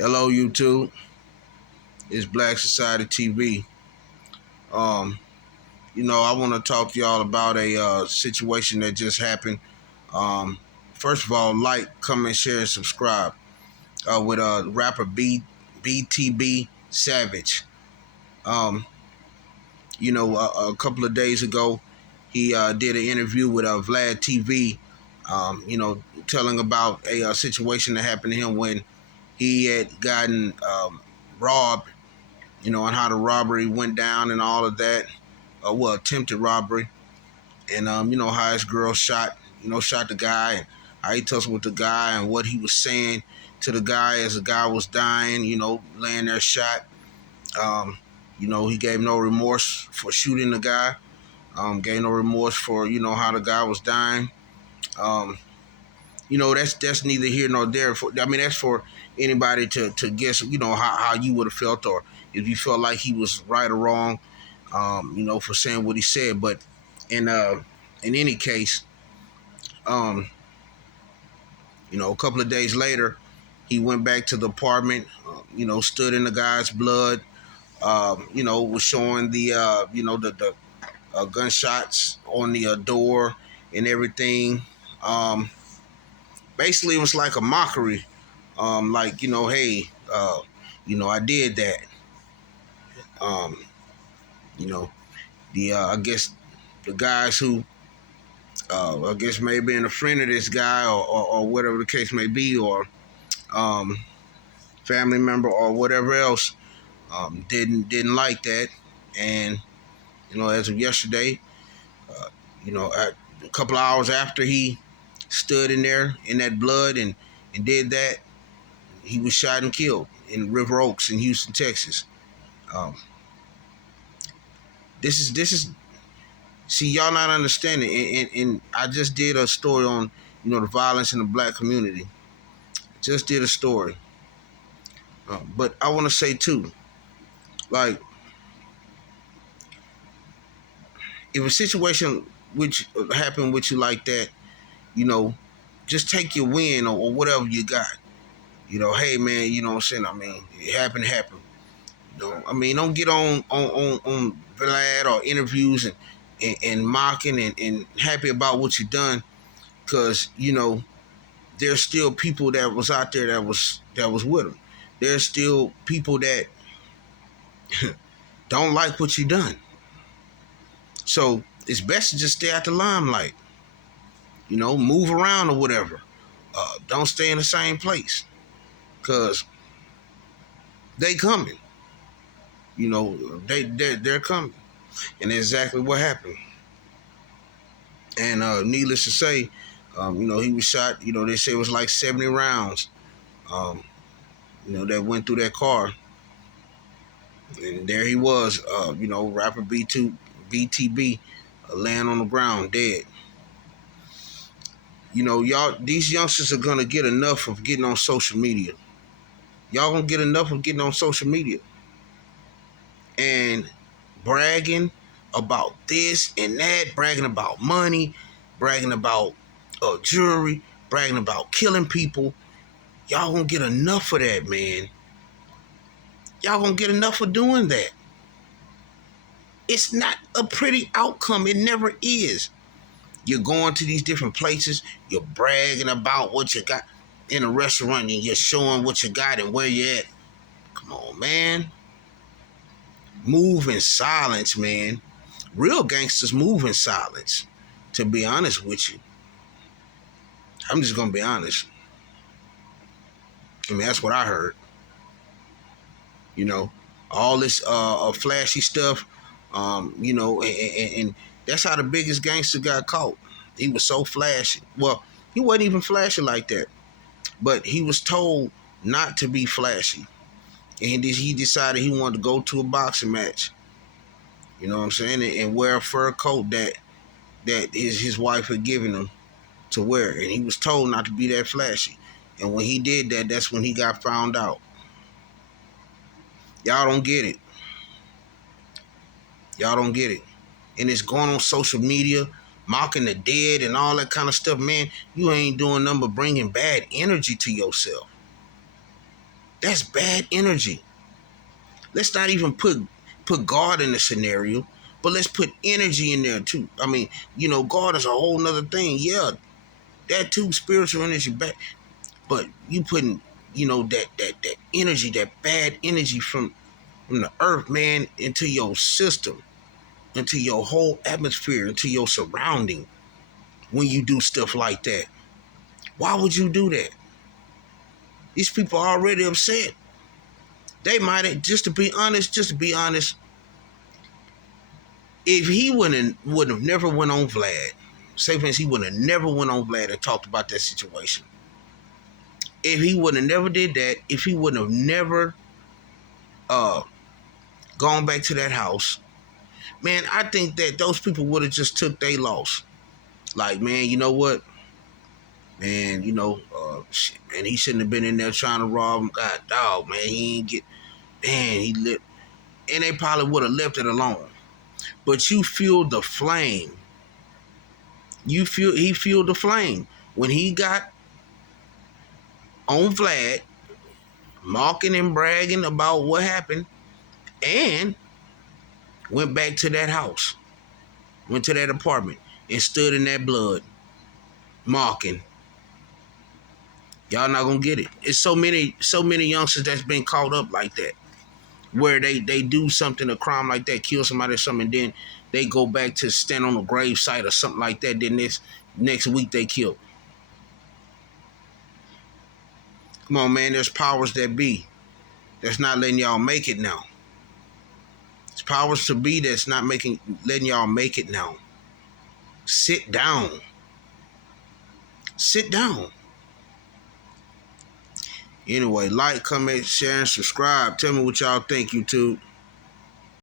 Hello, YouTube. It's Black Society TV. Um, I want to talk to y'all about a situation that just happened. Um, First of all, like, comment, share, and subscribe. With rapper BTB Savage. Um, a couple of days ago, he did an interview with Vlad TV. Telling about a situation that happened to him when he had gotten robbed, and how the robbery went down and all of that. Attempted robbery, and how his girl shot the guy, and how he tussled with the guy, and what he was saying to the guy as the guy was dying, laying there shot. He gave no remorse for shooting the guy. Gave no remorse for how the guy was dying. Um, that's neither here nor there. That's for anybody to guess, how you would have felt, or if you felt like he was right or wrong, for saying what he said. But in any case, a couple of days later, he went back to the apartment. Stood in the guy's blood. Was showing the gunshots on the door and everything. Basically, it was like a mockery. Hey, I did that. Um, you know, I guess the guys who I guess may have been a friend of this guy, or whatever the case may be, or um, family member or whatever else, didn't like that. And as of yesterday, a couple of hours after he stood in there in that blood and did that, he was shot and killed in River Oaks in Houston, Texas. Um, this is see, y'all not understanding, and I just did a story on the violence in the black community. Just did a story, but I want to say too, like, if a situation which happened with you like that, just take your win, or whatever you got. Hey man, what I'm saying? It happened. Don't get on Vlad or interviews and mocking and happy about what you done, because there's still people that was out there that was with him. There's still people that don't like what you done. So it's best to just stay out the limelight. Move around or whatever. Don't stay in the same place, cause they coming. They're coming, and exactly what happened. And needless to say, he was shot. They say it was like 70 rounds. That went through that car, and there he was. Rapper BTB, laying on the ground dead. Y'all, these youngsters are gonna get enough of getting on social media. Y'all gonna get enough of getting on social media and bragging about this and that, bragging about money, bragging about jewelry, bragging about killing people. Y'all gonna get enough of that, man. Y'all gonna get enough of doing that. It's not a pretty outcome. It never is. You're going to these different places. You're bragging about what you got in a restaurant, and you're showing what you got and where you're at. Come on, man. Move in silence, man. Real gangsters move in silence, to be honest with you. I'm just gonna be honest. That's what I heard. All this flashy stuff, and that's how the biggest gangster got caught. He was so flashy. Well, he wasn't even flashy like that, but he was told not to be flashy, and he decided he wanted to go to a boxing match. You know what I'm saying? And wear a fur coat that his wife had given him to wear, and he was told not to be that flashy. And when he did that, that's when he got found out. Y'all don't get it. Y'all don't get it. And it's going on social media, mocking the dead and all that kind of stuff, man. You ain't doing nothing but bringing bad energy to yourself. That's bad energy. Let's not even put God in the scenario, but let's put energy in there too. I mean, God is a whole nother thing. Yeah, that too, spiritual energy back. But you putting, that energy, that bad energy from the earth, man, into your system, into your whole atmosphere, into your surrounding when you do stuff like that. Why would you do that? These people are already upset. They might have, just to be honest, if he would have never went on Vlad, say for instance, he would have never went on Vlad and talked about that situation. If he would have never did that, if he would have never uh gone back to that house, man, I think that those people would have just took their loss. Like, man, you know what? Man, shit, man, he shouldn't have been in there trying to rob him. God, dog, man, he ain't get, man, he lit. And they probably would have left it alone. But you feel the flame. He fueled the flame. When he got on Vlad, mocking and bragging about what happened, and went back to that house, went to that apartment, and stood in that blood, mocking. Y'all not gonna get it. It's so many youngsters that's been caught up like that, where they do something, a crime like that, kill somebody or something, and then they go back to stand on a grave site or something like that. Then next week they kill. Come on, man. There's powers that be that's not letting y'all make it now. It's powers to be that's not letting y'all make it now. Sit down. Sit down. Anyway, like, comment, share, and subscribe. Tell me what y'all think, YouTube.